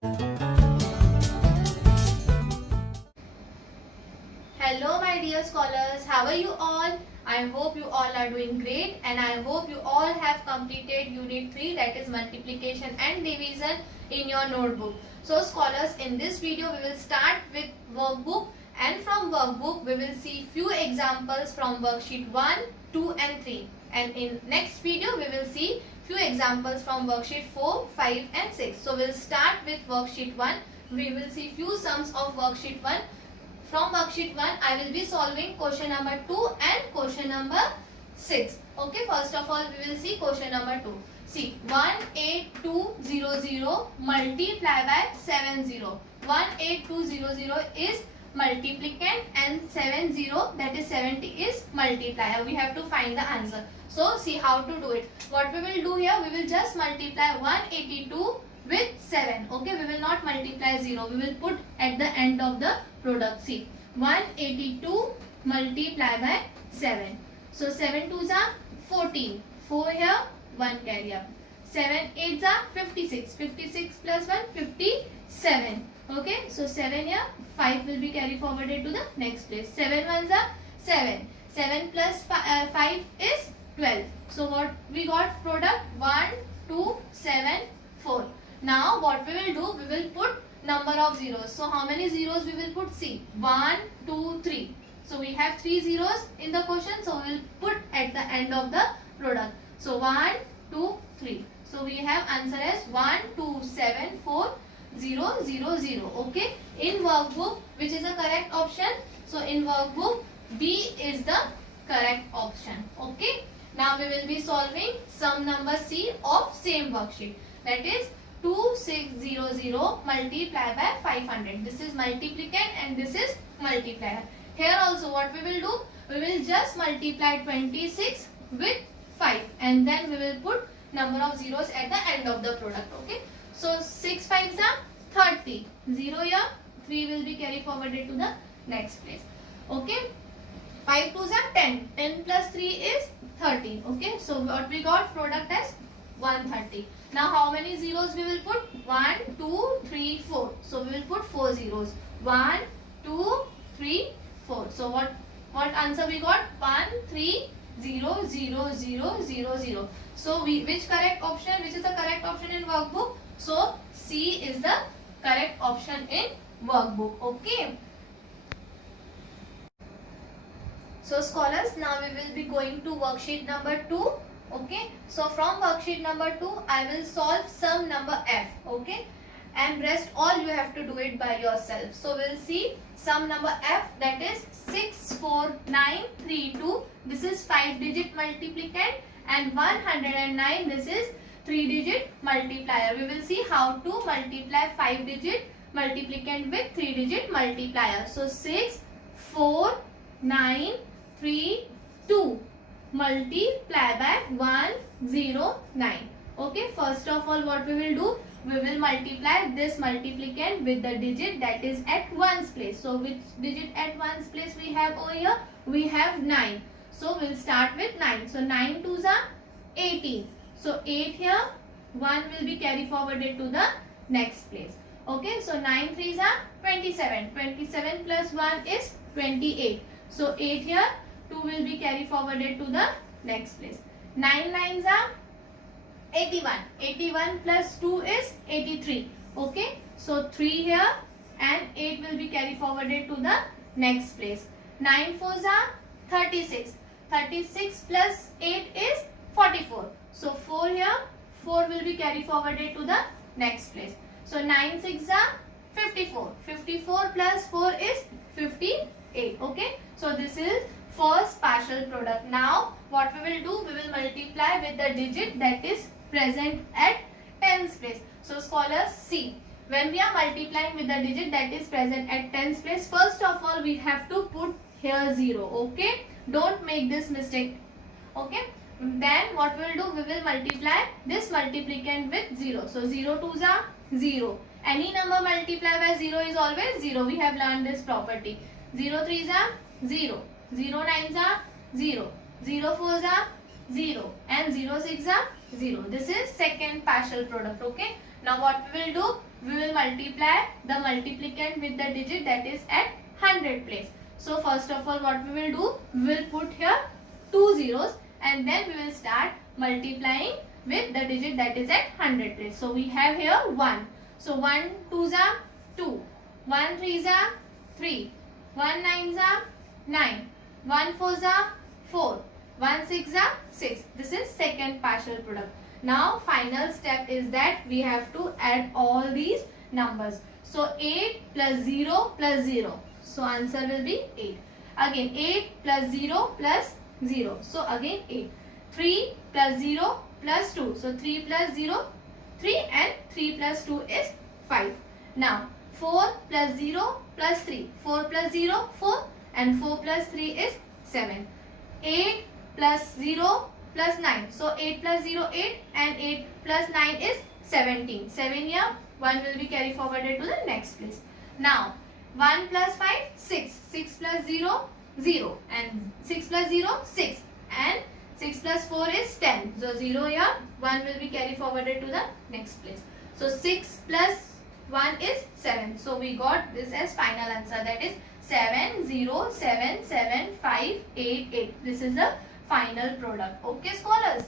Hello my dear scholars, how are you all? I hope you all are doing great and I hope you all have completed unit 3, that is multiplication and division, in your notebook. So scholars, in this video we will start with workbook, and from workbook we will see few examples from worksheet 1, 2 and 3, and in next video we will see few examples from worksheet 4, 5 and 6. So we will start with worksheet 1. We will see few sums of worksheet 1. From worksheet 1, I will be solving question number 2 and question number 6. Okay, first of all, we will see question number 2. See, 18200 multiply by 70. 18200 is multiplicand and 70, that is 70, is multiplier. We have to find the answer. So, see how to do it. What we will do here, we will just multiply 182 with 7. Okay, we will not multiply 0. We will put at the end of the product. See, 182 multiply by 7. So 7 2s are 14. 4 here, 1 carry up. 7 8s are 56. 56 plus 1, 57. Okay, so 7 here, 5 will be carried forwarded to the next place. 7 1s are 7. 7 plus 5 is 12. So what we got? Product 1 2 7 4. Now what we will do, we will put number of zeros. So how many zeros we will put? See, 1 2 3. So we have 3 zeros in the question, so we will put at the end of the product. So 1 2 3. So we have answer as 1 2 7 4 0 0 0. Okay, in workbook, which is the correct option? So in workbook, B is the correct option. Okay, now we will be solving sum number C of same worksheet, that is 2600 multiply by 500. This is multiplicand and this is multiplier. Here also what we will do, we will just multiply 26 with 5 and then we will put number of zeros at the end of the product. Okay, so 6 5s are 30. 0 here, 3 will be carried forwarded to the next place. Okay, 5 2s are 10. 10 plus 3 is 13. Okay, so what we got? Product as 130. Now how many zeros we will put? 1 2 3 4. So we will put 4 zeros. 1 2 3 4. So what answer we got? 1 3 0 0 0 0 0. So which correct option? Which is the correct option in workbook? So C is the correct option in workbook. Okay. So scholars, now we will be going to worksheet number 2. Okay, so from worksheet number 2, I will solve sum number F. Okay, and rest all you have to do it by yourself. So we'll see sum number F, that is 64932. This is 5-digit multiplicand, and 109, this is 3-digit multiplier. We will see how to multiply 5-digit multiplicand with 3-digit multiplier. So 6 4 9 3 2 multiply by 109. Okay, first of all what we will do, we will multiply this multiplicand with the digit that is at ones place. So which digit at ones place we have over here? We have 9. So we'll start with 9. So 9 2s are 18. So 8 here, 1 will be carried forwarded to the next place. Okay, so 9 3s are 27. 27 plus 1 is 28. So 8 here, 2 will be carried forwarded to the next place. 9 9s are 81. 81 plus 2 is 83. Okay, so 3 here and 8 will be carried forwarded to the next place. 9 4s are 36. 36 plus 8 is 44. So 4 here, 4 will be carried forwarded to the next place. So 9 6 are 54. 54 plus 4 is 58. Okay, so this is first partial product. Now what we will do, we will multiply with the digit that is present at tens place. So scholars, see, when we are multiplying with the digit that is present at tens place, first of all we have to put here 0. Okay, don't make this mistake. Okay, then what we will do, we will multiply this multiplicand with 0. So 0 2s are 0. Any number multiplied by 0 is always 0. We have learned this property. 0 3s are 0. 0 9s are 0. 0 4s are 0. And 0 6 are 0. This is second partial product. Okay. Now what we will do? we will multiply the multiplicand with the digit that is at 100 place. So first of all, what we will do, we will put here 2 zeros and then we will start multiplying with the digit that is at 100 place. So we have here 1. So 1 2s are 2, 1 3s are 3, 1 9s are 9, 1 4s are 4, 1 6s are 6. This is second partial product. Now final step is that we have to add all these numbers. So 8 plus 0 plus 0. So answer will be 8. Again 8 plus 0 plus 0. So again 8. 3 plus 0 plus 2. So 3 plus 0, 3 and 3 plus 2 is 5. Now 4 plus 0 plus 3. 4 plus 0, 4 and 4 plus 3 is 7. 8 plus 0 plus 9. So 8 plus 0, 8 and 8 plus 9 is 17. 7 here, 1 will be carried forwarded to the next place. Now 1 plus 5, 6. 6 plus 0, 0 and 6 plus 0, 6 and 6 plus 4 is 10. So 0 here, 1 will be carried forwarded to the next place. So 6 plus 1 is 7. So we got this as final answer, that is 7 0 7 7 5 8 8. This is the final product. Okay scholars.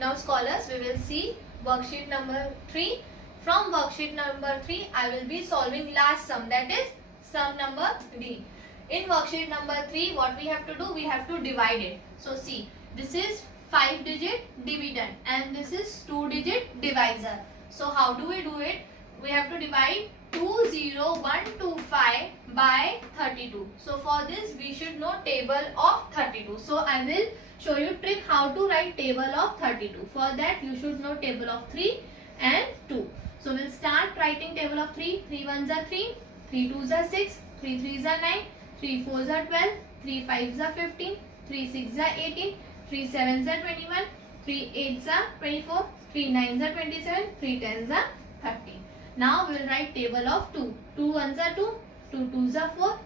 Now scholars, we will see worksheet number 3. From worksheet number 3, I will be solving last sum, that is sum number D. In worksheet number 3, what we have to do, we have to divide it. So see, this is 5 digit dividend and this is 2 digit divisor. So how do we do it? We have to divide 20125 by 32. So for this we should know table of 32. So I will show you trick how to write table of 32. For that you should know table of 3 and 2. So we'll start writing table of 3. 3 1s are 3, 3 2s are 6, 3 3s are 9, 3 4s are 12, 3 5s are 15, 3 6s are 18, 3 7s are 21, 3 8s are 24, 3 9s are 27, 3 10s are 30. Now we will write table of 2. 2 1s are 2, 2 2s are 4,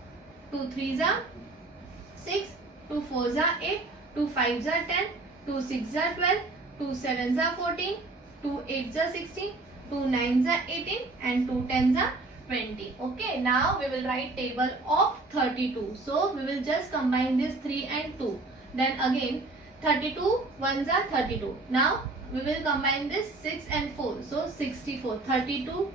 2 3s are 6, 2 4s are 8, 2 5s are 10, 2 6s are 12, 2 7s are 14, 2 8s are 16, 2 9s are 18 and 2 10s are 20. Okay, now we will write table of 32. So we will just combine this 3 and 2. Then again 32 1s are 32. Now we will combine this 6 and 4. So 64. 32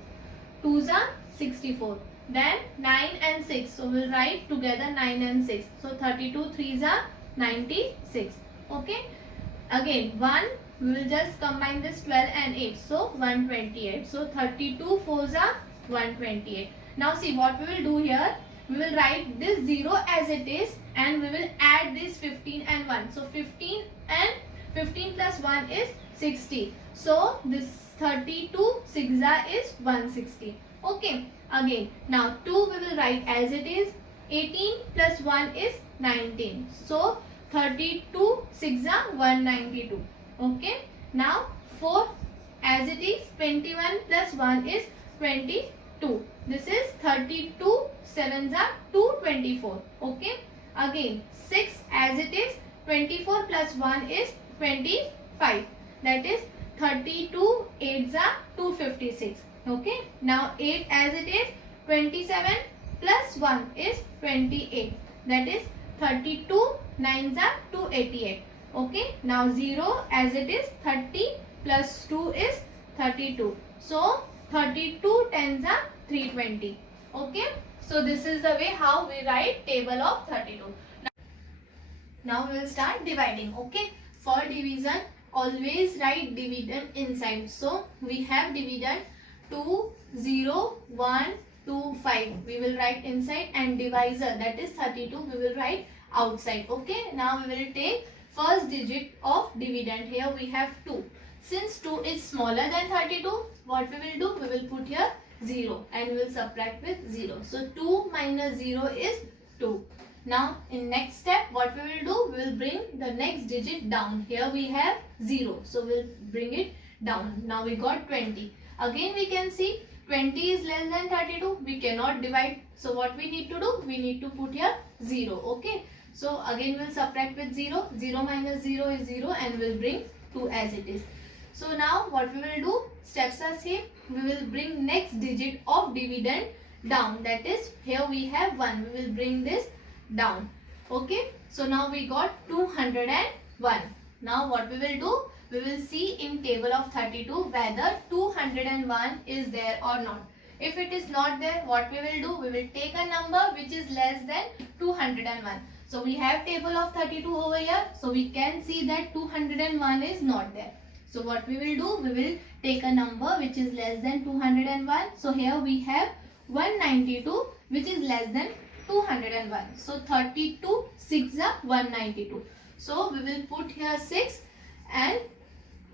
2s are 64. Then 9 and 6. So we will write together 9 and 6. So 32 3s are 96. Okay. Again 1. We will just combine this 12 and 8. So 128. So 32 4s are 128. Now see what we will do here. We will write this 0 as it is and we will add this 15 and 1. So 15 and 15 plus 1 is 60. So this 32 6 is 160. Okay. Again now 2 we will write as it is. 18 plus 1 is 19. So 32 6 are 192. Okay. Now 4 as it is. 21 plus 1 is 22. This is 32 7s are 224. Okay. Again 6 as it is. 24 plus 1 is 25. That is 32 8s are 256. Okay. Now 8 as it is. 27 plus 1 is 28. That is 32 9s are 288. Okay. Now 0 as it is. 30 plus 2 is 32. So 32 10s are 320. Okay. So this is the way how we write table of 32. Now we will start dividing. Okay. For division, always write dividend inside. So we have dividend 2 0 1 2 5. We will write inside and divisor, that is 32, we will write outside. Okay. Now we will take first digit of dividend. Here we have 2. Since 2 is smaller than 32, what we will do? We will put here 0 and we will subtract with 0. So 2 minus 0 is 2. Now in next step, what we will do? We will bring the next digit down. Here we have 0. So we will bring it down. Now we got 20. Again we can see 20 is less than 32. We cannot divide. So what we need to do? We need to put here 0. Okay. So again we will subtract with 0. 0 minus 0 is 0 and we will bring 2 as it is. So now what we will do, steps are same. We will bring next digit of dividend down, that is here we have 1, we will bring this down. Okay, so now we got 201. Now what we will do, we will see in table of 32 whether 201 is there or not. If it is not there, what we will do, we will take a number which is less than 201. So we have table of 32 over here, so we can see that 201 is not there. So what we will do, we will take a number which is less than 201. So here we have 192 which is less than 201. So 32 6 are 192. So we will put here 6 and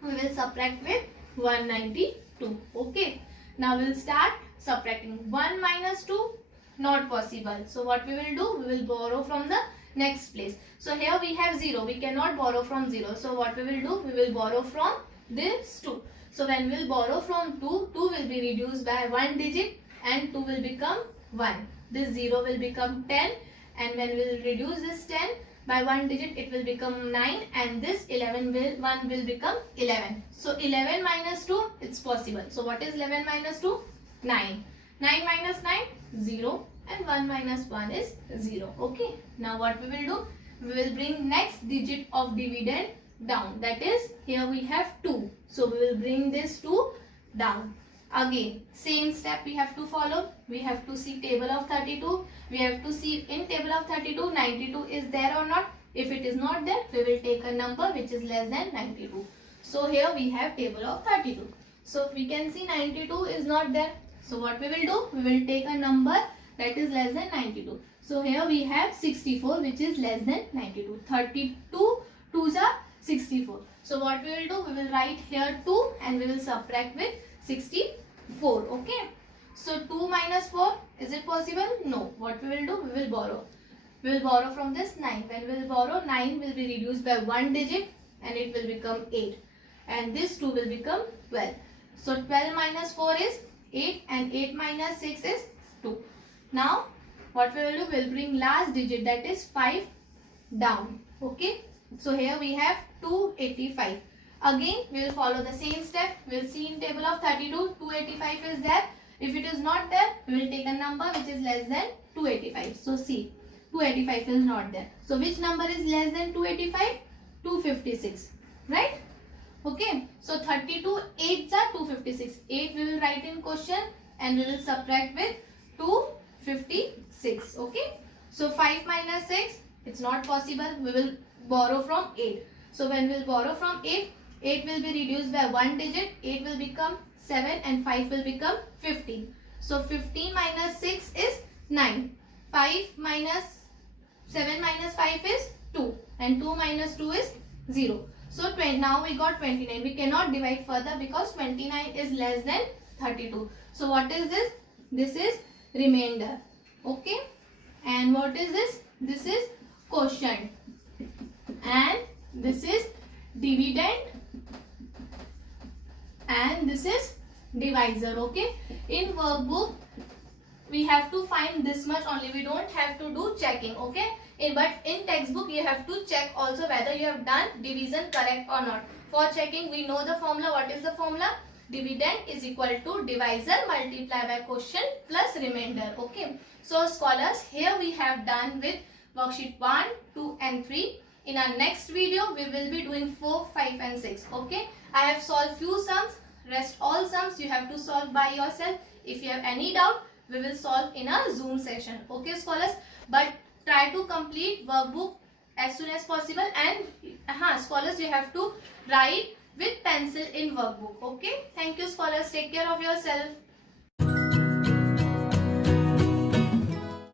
we will subtract with 192. Okay. Now we will start subtracting. 1 minus 2, not possible. So what we will do, we will borrow from the next place. So here we have 0. We cannot borrow from 0. So what we will do, we will borrow from this 2. So when we will borrow from 2, 2 will be reduced by 1 digit and 2 will become 1. This 0 will become 10, and when we will reduce this 10 by 1 digit, it will become 9, and this 1 will become 11. So 11 minus 2, it's possible. So what is 11 minus 2? 9. 9 minus 9, 0, and 1 minus 1 is 0. Okay. Now what we will do, we will bring next digit of dividend down, that is here we have 2. So we will bring this 2 down. Again same step we have to follow. We have to see table of 32. We have to see in table of 32 92 is there or not. If it is not there, we will take a number which is less than 92. So here we have table of 32. So we can see 92 is not there. So what we will do, we will take a number that is less than 92. So here we have 64 which is less than 92. 32 2s are 64. So what we will do, we will write here 2 and we will subtract with 64. Okay. So 2 minus 4, is it possible? No. What we will do, we will borrow. We will borrow from this 9. When we will borrow, 9 will be reduced by 1 digit and it will become 8. And this 2 will become 12. So 12 minus 4 is 8 and 8 minus 6 is 2. Now what we will do, we will bring last digit, that is 5 down. Okay. So here we have 285. Again we will follow the same step. We will see in table of 32 285 is there. If it is not there, we will take a number which is less than 285. So see, 285 is not there. So which number is less than 285? 256. Right? Okay. So 32 8s are 256. 8 we will write in question and we will subtract with 256. Okay. So 5 minus 6, it's not possible. We will borrow from 8. So when we will borrow from 8, 8 will be reduced by 1 digit. 8 will become 7 and 5 will become 15. So 15 minus 6 is 9. 5 minus 7 minus 5 is 2 and 2 minus 2 is 0. So now we got 29. We cannot divide further because 29 is less than 32. So what is this? This is remainder. Okay. And what is this? This is quotient. And this is dividend. And this is divisor. Okay. In workbook, we have to find this much only. We don't have to do checking. Okay. But in textbook, you have to check also whether you have done division correct or not. For checking, we know the formula. What is the formula? Dividend is equal to divisor multiplied by quotient plus remainder. Okay. So scholars, here we have done with worksheet 1, 2 and 3. In our next video, we will be doing 4, 5 and 6. Okay. I have solved few sums. Rest all sums you have to solve by yourself. If you have any doubt, we will solve in a Zoom session. Okay scholars. But try to complete workbook as soon as possible. And scholars, you have to write with pencil in workbook. Okay. Thank you scholars. Take care of yourself.